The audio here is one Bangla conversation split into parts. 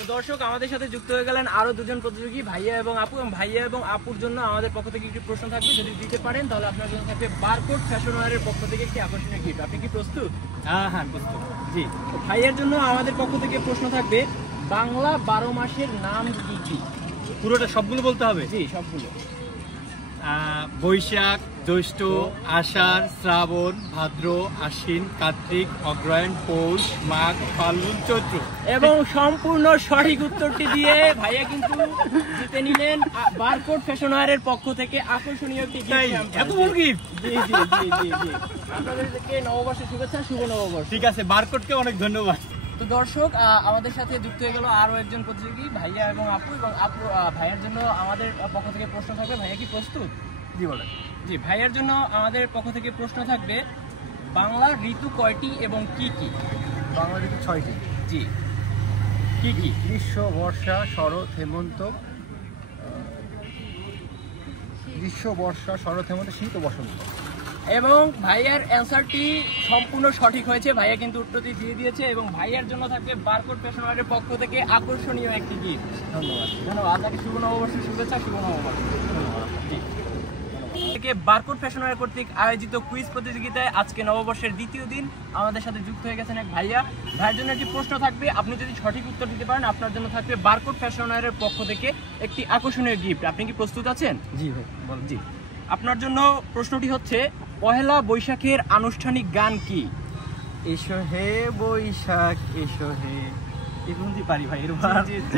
তো দর্শক আমাদের সাথে যুক্ত হয়ে গেলেন আরো দুজন প্রতিযোগী ভাইয়া এবং আপু, এবং ভাইয়া এবং আপুর জন্য আমাদের পক্ষ থেকে একটি প্রশ্ন থাকবে, যদি দিতে পারেন তাহলে আপনার জন্য থাকবে বারকোড ফ্যাশন ওয়্যারের পক্ষ থেকে একটি আকর্ষণীয় গিফট। আপনি কি প্রস্তুত? হ্যাঁ প্রস্তুত। জি। তো ভাইয়ার জন্য আমাদের পক্ষ থেকে প্রশ্ন থাকবে, বাংলা 12 মাসের নাম কি কি? পুরোটা সবগুলো বলতে হবে? জি সবগুলো। বৈশাখ, জ্যৈষ্ঠ, আষাঢ়, শ্রাবণ, ভাদ্র, আশ্বিন, কার্তিক, অগ্রহায়ণ, পৌষ, মাঘ, ফাল্গুন, চৈত্র। এবং সম্পূর্ণ সঠিক উত্তরটি দিয়ে ভাইয়া কিন্তু জিতে নিলেন বারকোড ফ্যাশন ওয়্যারের পক্ষ থেকে আকর্ষণীয় একটি গিফট। এত বড় গিফট! জি জি জি জি জি। আপনাদেরকে নববর্ষের শুভেচ্ছা, শুভ নববর্ষ। ঠিক আছে, বারকোডকে অনেক ধন্যবাদ। তো দর্শক আমাদের সাথে যুক্ত হয়ে গেল আরো একজন প্রতিযোগী ভাইয়া এবং আপু, এবং আপু ভাইয়ার জন্য আমাদের পক্ষ থেকে প্রশ্ন থাকবে। ভাইয়া কি প্রস্তুত? জি বলেন। জি, ভাইয়ার জন্য আমাদের পক্ষ থেকে প্রশ্ন থাকবে, বাংলা ঋতু কয়টি এবং কি কি? বাংলা ঋতু 6টি। জি, কি কি? গ্রীষ্ম, বর্ষা, শরৎ, হেমন্ত। গ্রীষ্ম, বর্ষা, শরৎ, হেমন্ত, শীত ও বসন্ত। এবং ভাইয়ার অ্যান্সারটি সম্পূর্ণ সঠিক হয়েছে। ভাইয়া কিন্তু উত্তরটি দিয়ে দিয়েছে, এবং ভাইয়ার জন্য থাকবে বারকোড ফ্যাশন ওয়্যারের পক্ষ থেকে আকর্ষণীয় একটি গিফট। ধন্যবাদ। ধন্যবাদ আপনাকে, শুভ নববর্ষের শুভেচ্ছা, শুভ নববর্ষ। বারকোড ফ্যাশন ওয়্যার কর্তৃক আয়োজিত কুইজ প্রতিযোগিতায় আজকে নববর্ষের দ্বিতীয় দিন আমাদের সাথে যুক্ত হয়ে গেছেন এক ভাইয়া। ভাইয়ের জন্য একটি প্রশ্ন থাকবে, আপনি যদি সঠিক উত্তর দিতে পারেন আপনার জন্য থাকবে বারকোড ফ্যাশন ওয়্যারের পক্ষ থেকে একটি আকর্ষণীয় গিফট। আপনি কি প্রস্তুত আছেন? জি ভাই বল। জি। আপনার জন্য প্রশ্নটি হচ্ছে, পহেলা বৈশাখের আনুষ্ঠানিক গান কি? এসো হে বৈশাখ এসো হে। এরকমই পারি ভাই।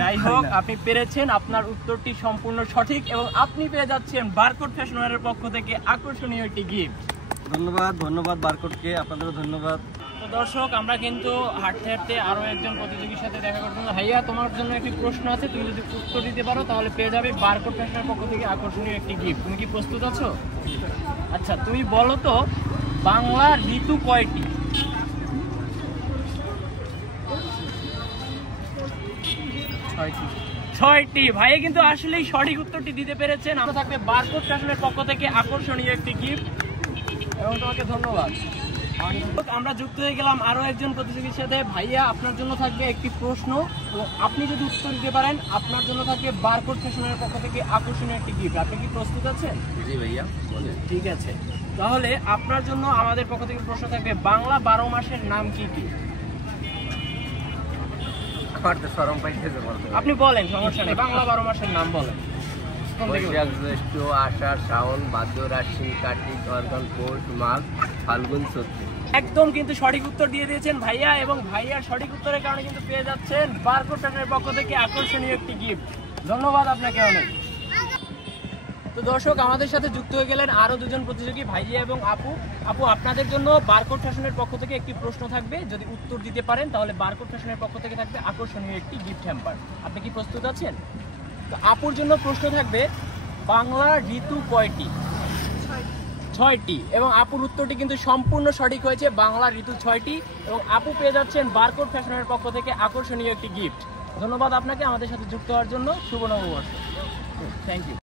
যাই হোক, আপনি পেরেছেন, আপনার উত্তরটি সম্পূর্ণ সঠিক, এবং আপনি পেয়ে যাচ্ছেন বারকোড ফ্যাশন ওয়্যারের পক্ষ থেকে আকর্ষণীয় একটি গিফট। ধন্যবাদ ধন্যবাদ বারকোডকে, আপনাদেরও ধন্যবাদ। তো দর্শক আমরা কিন্তু হাঁটতে হাঁটতে আরো একজন প্রতিযোগীর সাথে দেখা করতে। ভাইয়া তোমার জন্য একটি প্রশ্ন আছে, তুমি যদি উত্তর দিতে পারো তাহলে পেয়ে যাবে বারকোড ফ্যাশনের পক্ষ থেকে আকর্ষণীয় একটি গিফট। তুমি কি প্রস্তুত আছো? আচ্ছা, তুমি বলো তো বাংলা ঋতু কয়টি? ছয়টি। ভাইয়া কিন্তু আসলেই সঠিক উত্তরটি দিতে পেরেছেন। আমরা থাকবে বারকোড ফ্যাশনের পক্ষ থেকে আকর্ষণীয় একটি গিফট, এবং তোমাকে ধন্যবাদ। আমরা যুক্ত হয়ে গেলাম আরো একজন প্রতিযোগীর সাথে। ভাইয়া আপনার জন্য থাকবে একটি প্রশ্ন, এবং আপনি যদি উত্তর দিতে পারেন আপনার জন্য থাকবে বারকোড ফ্যাশনের পক্ষ থেকে আকর্ষণীয় একটি গিফট। আপনি কি প্রস্তুত আছেন? জি ভাইয়া বলেন। ঠিক আছে, তাহলে আপনার জন্য আমাদের পক্ষ থেকে প্রশ্ন থাকবে, বাংলা 12 মাসের নাম কি কি? আপনি বলেন, সমস্যা নেই, বাংলা 12 মাসের নাম বলেন। বৈশাখ, জ্যৈষ্ঠ, আষাঢ়, শ্রাবণ, ভাদ্র, আশ্বিন, কার্তিক, অগ্রহায়ণ, পৌষ, মাঘ, ফাল্গুন, চৈত্র। একদম কিন্তু সঠিক উত্তর দিয়ে দিয়েছেন ভাইয়া, এবং ভাইয়ার সঠিক উত্তরের কারণে কিন্তু পেয়ে যাচ্ছেন বারকোড ফ্যাশনের পক্ষ থেকে আকর্ষণীয় একটি গিফট। ধন্যবাদ আপনাকে অনেক। তো দর্শক আমাদের সাথে যুক্ত হয়ে গেলেন আরো দুজন প্রতিযোগী ভাইয়া এবং আপু। আপু আপনাদের জন্য বারকোড ফ্যাশনের পক্ষ থেকে একটি প্রশ্ন থাকবে, যদি উত্তর দিতে পারেন তাহলে বারকোড ফ্যাশনের পক্ষ থেকে থাকবে আকর্ষণীয় একটি গিফট হ্যাম্পার। আপনি কি প্রস্তুত আছেন? তো আপুর জন্য প্রশ্ন থাকবে, বাংলা ঋতু কয়টি? 6টি। এবং আপুর উত্তরটি কিন্তু সম্পূর্ণ সঠিক হয়েছে, বাংলা ঋতু 6টি, এবং আপু পেয়ে যাচ্ছেন বারকোড ফ্যাশনের পক্ষ থেকে আকর্ষণীয় একটি গিফট। ধন্যবাদ আপনাকে আমাদের সাথে যুক্ত হওয়ার জন্য, শুভ নববর্ষ। Thank you.